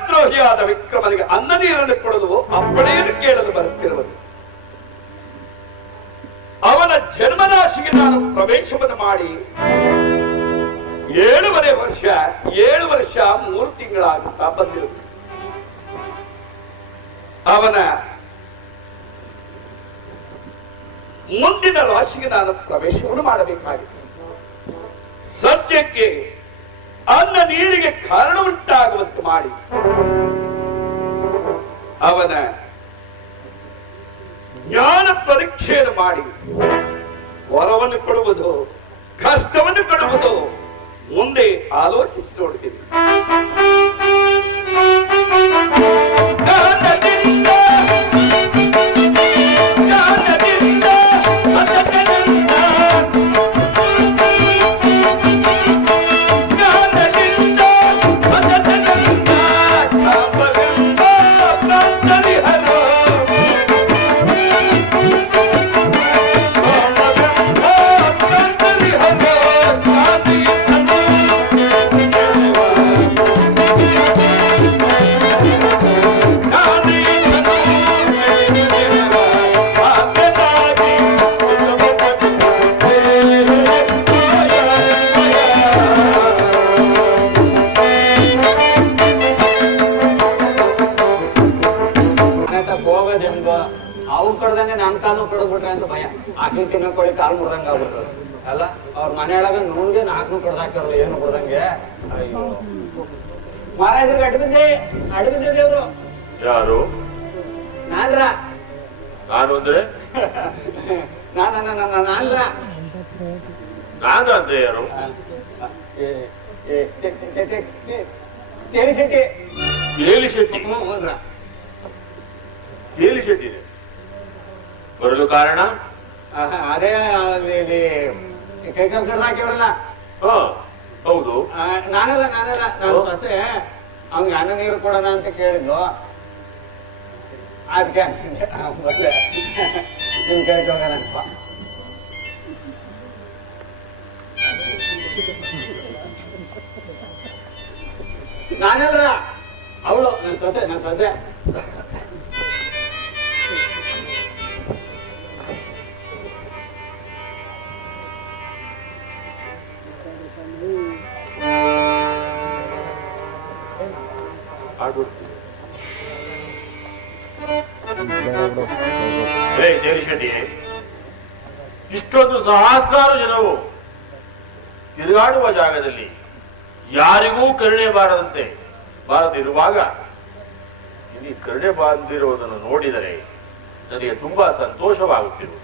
ರಾಜದ್ರೋಹಿಯಾದ ವಿಕ್ರಮನಿಗೆ ಅನ್ನ ನೀರನ್ನು ಕೊಡಲು ಅಪ್ಪಣೆಯನ್ನು ಕೇಳಲು ಬರುತ್ತಿರುವುದು. ಅವನ ಜನ್ಮರಾಶಿಗೆ ನಾನು ಪ್ರವೇಶವನ್ನು ಮಾಡಿ 7 ವರ್ಷ 3 ತಿಂಗಳಾಗುತ್ತಾ ಬಂದಿರುವುದು. ಅವನ ಮುಂದಿನ ರಾಶಿಗೆ ನಾನು ಪ್ರವೇಶವನ್ನು ಮಾಡಬೇಕಾಗಿತ್ತು. ಸದ್ಯಕ್ಕೆ ಅನ್ನ ನೀರಿಗೆ ಕಾರಣ ಉಂಟಾಗುವಂತೆ ಮಾಡಿ ಅವನ ಜ್ಞಾನ ಪರೀಕ್ಷೆಯನ್ನು ಮಾಡಿ ವರವನ್ನು ಕೊಡುವುದು ಕಷ್ಟವನ್ನು ಕೊಡುವುದು ಮುಂದೆ ಆಲೋಚಿಸಿ ನೋಡ್ತೀನಿ. ಆಕಿ ತಿನ್ನಕೊಳ್ಳಿ ಕಾಲ್ ಮುಡ್ದಂಗ ಆಗ್ಬಿಡ್ತದ ಅಲ್ಲ. ಅವ್ರ ಮನೆಯೊಳಗ ನೋನ್ಗೆ 4 ಕೊಡ್ದಾಕಿರಲ್ಲ ಏನು ಕೊಡ್ದಂಗೆ. ಅಯ್ಯೋ ಮಹಾರಾಜರಿಗೆ ಅಡ್ಬಿದ್ದೆ ದೇವ್ರು. ಯಾರು? ನಾನ್ರ. ನಾನು ಅಂದ್ರೆ ನಾನ್ರ ಅಂದ್ರೆ ಯಾರು? ತೇಲಿ ಶೆಟ್ಟಿ. ತೇಲಿ ಶೆಟ್ಟಿ? ತೇಲಿ ಶೆಟ್ಟಿ ಬರಲು ಕಾರಣ ಅದೇ ಕೈಕಾಲ್ ಕಡ್ದು ಹಾಕಿವ್ರಲ್ಲ. ಹೌದು. ನಾನಲ್ಲ ನಾನು ಸೊಸೆ ಅವ್ನಿಗೆ ಅನ್ನ ನೀರು ಕೊಡೋಣ ಅಂತ ಕೇಳಿದ್ಲು. ಅದಕ್ಕೆ ನಿಮ್ ಕೇಳ್ಕೊಂಡನಪ್ಪ. ನಾನಲ್ಲ ಅವಳು ನನ್ನ ಸೊಸೆ. ಇಷ್ಟೊಂದು ಸಹಸ್ರಾರು ಜನವು ತಿರುಗಾಡುವ ಜಾಗದಲ್ಲಿ ಯಾರಿಗೂ ಕರುಣೆ ಬಾರದಿರುವಾಗ ಇಲ್ಲಿ ಕರುಣೆ ಬಾರದಿರುವುದನ್ನು ನೋಡಿದರೆ ನನಗೆ ತುಂಬಾ ಸಂತೋಷವಾಗುತ್ತಿರುವುದು.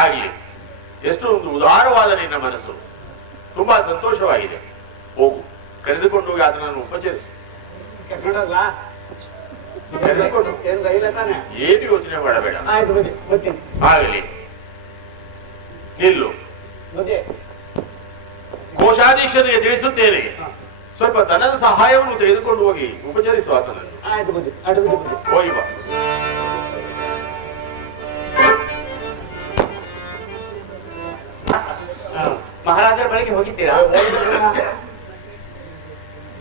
ಆಗಲಿ, ಎಷ್ಟು ಒಂದು ಉದಾರವಾದ ನಿನ್ನ ಮನಸ್ಸು, ತುಂಬಾ ಸಂತೋಷವಾಗಿದೆ. ಹೋಗು, ಕರೆದುಕೊಂಡು ಹೋಗಿ ಅದನ್ನು ಉಪಚರಿಸು. ಏನು ಯೋಚನೆ ಮಾಡಬೇಡ. ಆಗಲಿ, ನಿಲ್ಲು. ಕೋಶಾಧೀಶನಿಗೆ ತಿಳಿಸುತ್ತೇನೆ, ಸ್ವಲ್ಪ ಧನದ ಸಹಾಯವನ್ನು ತೆಗೆದುಕೊಂಡು ಹೋಗಿ ಉಪಚರಿಸುವ ಆತನನ್ನು. ಹೋಗಿ ಬಾ. ಮಹಾರಾಜರ ಬಳಿಗೆ ಹೋಗಿದ್ದೀರಾ?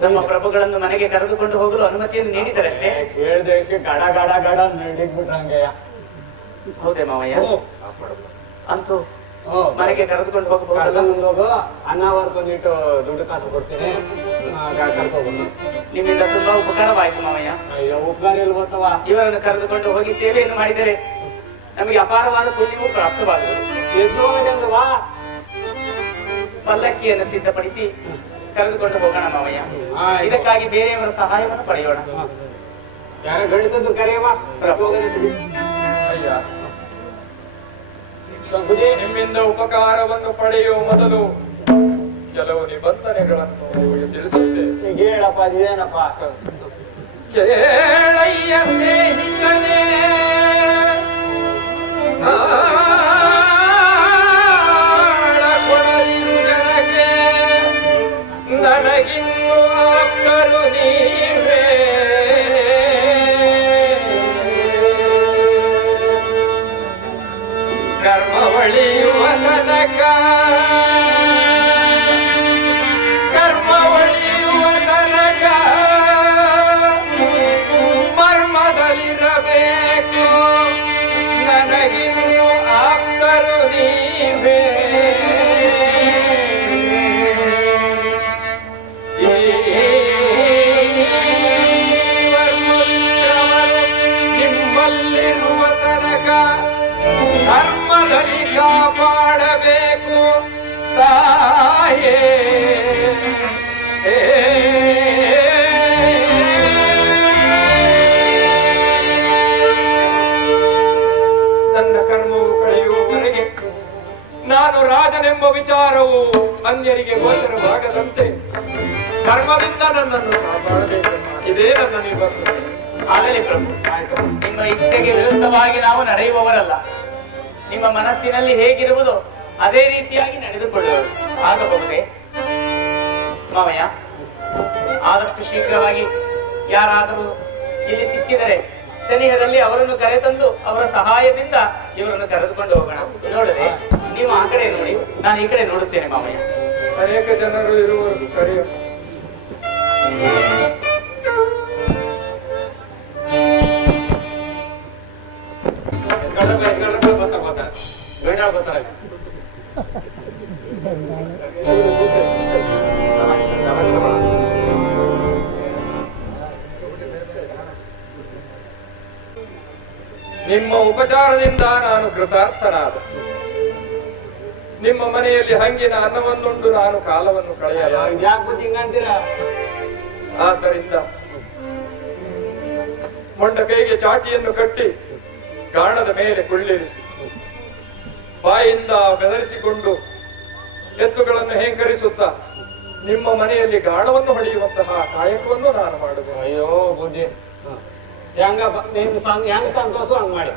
ನಮ್ಮ ಪ್ರಭುಗಳನ್ನು ಮನೆಗೆ ಕರೆದುಕೊಂಡು ಹೋಗಲು ಅನುಮತಿಯನ್ನು ನೀಡಿದರಷ್ಟೇ. ಗಡ ನಡಿಬಿಟ್ರಂಗೆ. ಹೌದೇ ಮಾವಯ್ಯ? ಅಂತೂ ಮನೆಗೆ ಕರೆದುಕೊಂಡು ಹೋಗಬಹುದಲ್ಲ? ಕರ್ಕೊಂಡು ಹೋಗು, ಅನ್ನ ಹೊರ್ಕೊಂಡಿಟ್ಟು ದುಡ್ಡು ಕಾಸು ಕೊಡ್ತೀನಿ, ಕರ್ಕೋಬೋದು. ನಿಮ್ಮಿಂದ ತುಂಬಾ ಉಪಕಾರವಾಯ್ತು ಮಾವಯ್ಯ. ಅಯ್ಯೋ ಉಪಕಾರ ಎಲ್ಲಿ ಗೊತ್ತವ? ಇವರನ್ನು ಕರೆದುಕೊಂಡು ಹೋಗಿ ಸೇವೆಯನ್ನು ಮಾಡಿದರೆ ನಮಗೆ ಅಪಾರವಾದ ಪುಣ್ಯವು ಪ್ರಾಪ್ತವಾಗುವುದು. ಎದ್ದು ಹೋಗದಲ್ವಾ? ಪಲ್ಲಕ್ಕಿಯನ್ನು ಸಿದ್ಧಪಡಿಸಿ ಕರೆದುಕೊಂಡು ಹೋಗೋಣ ಮಾವಯ್ಯ. ಆಯ್ತು. ಇದಕ್ಕಾಗಿ ಬೇರೆಯವರ ಸಹಾಯವನ್ನು ಪಡೆಯೋಣ. ಯಾರ ಗಂಡಸದ್ದು ಕರೆಯವ? ಅಯ್ಯ, ಸಂಬುಜಿ, ನಿಮ್ಮಿಂದ ಉಪಕಾರವನ್ನು ಪಡೆಯುವ ಮೊದಲು ಕೆಲವು ನಿಬಂಧನೆಗಳನ್ನು ನಿಮಗೆ ತಿಳಿಸುತ್ತೇನೆ. ಈಗ ಹೇಳಪ್ಪ, ಅದೇನಪ್ಪ? ಕೇಳಯ್ಯ ಸ್ನೇಹಿತನೇ, ಕೊಡಲಿರು ಜನಕ್ಕೆ ನನಗಿನ್ನು ಆಪ್ತರು ನೀವೇ. ಕರ್ಮವಳಿಯುವ ತನಕ ಮರ್ಮದಲ್ಲಿರಬೇಕು, ನನಗಿನ್ನು ಆಪ್ತರು ನೀವೇ. ನಿಮ್ಮಲ್ಲಿರುವ ತನಕ ಧರ್ಮದಲ್ಲಿ ಕಾಪಾಡಬೇಕು ತಾಯೇ. ನನ್ನ ಕರ್ಮವು ಕಳೆಯುವವರೆಗೆ ನಾನು ರಾಜನೆಂಬ ವಿಚಾರವು ಅನ್ಯರಿಗೆ ಗೋಚರವಾಗದಂತೆ ಕರ್ಮದಿಂದ ನನ್ನನ್ನು ಕಾಪಾಡಬೇಕು. ಇದೇ ನನ್ನ ನಿಬಂಧನೆ. ಆಗಲಿ ಪ್ರಭು, ನಿಮ್ಮ ಇಚ್ಛೆಗೆ ವಿರುದ್ಧವಾಗಿ ನಾವು ನಡೆಯುವವರಲ್ಲ. ನಿಮ್ಮ ಮನಸ್ಸಿನಲ್ಲಿ ಹೇಗಿರುವುದೋ ಅದೇ ರೀತಿಯಾಗಿ ನಡೆದುಕೊಳ್ಳುವರು. ಆಗಬಹುದೇ ಮಾವಯ್ಯ? ಆದಷ್ಟು ಶೀಘ್ರವಾಗಿ ಯಾರಾದರೂ ಇಲ್ಲಿ ಸಿಕ್ಕಿದರೆ ಸನಿಹದಲ್ಲಿ ಅವರನ್ನು ಕರೆತಂದು ಅವರ ಸಹಾಯದಿಂದ ಇವರನ್ನು ಕರೆದುಕೊಂಡು ಹೋಗೋಣ. ನೋಡದೆ ನೀವು ಆ ಕಡೆ ನೋಡಿ, ನಾನು ಈ ಕಡೆ ನೋಡುತ್ತೇನೆ ಮಾವಯ್ಯ. ಅನೇಕ ಜನರು ಇರುವರು, ಕರೆಯ. ನಿಮ್ಮ ಉಪಚಾರದಿಂದ ನಾನು ಕೃತಾರ್ಥನಾದ. ನಿಮ್ಮ ಮನೆಯಲ್ಲಿ ಹಂಗಿನ ಅನ್ನವನ್ನುಂಡು ನಾನು ಕಾಲವನ್ನು ಕಳೆಯಲ್ಲ. ಯಾಕೆ ಹಿಂಗಂತೀರಾ? ಆದ್ದರಿಂದ ಮೊಂಡ ಕೈಗೆ ಚಾಟಿಯನ್ನು ಕಟ್ಟಿ ಗಾಣದ ಮೇಲೆ ಕುಳ್ಳಿರಿಸಿ ಬಾಯಿಂದ ಬೆದರಿಸಿಕೊಂಡು ಎತ್ತುಗಳನ್ನು ಹೆಂಕರಿಸುತ್ತಾ ನಿಮ್ಮ ಮನೆಯಲ್ಲಿ ಗಾಣವನ್ನು ಹೊಡೆಯುವಂತಹ ಕಾಯಕವನ್ನು ನಾನು ಮಾಡುವೆ. ಅಯ್ಯೋ ಬುದ್ಧಿ, ಹೆಂಗ ಹೆಂಗ್ ಸಂತೋಷ ಹಂಗ್ ಮಾಡಿ.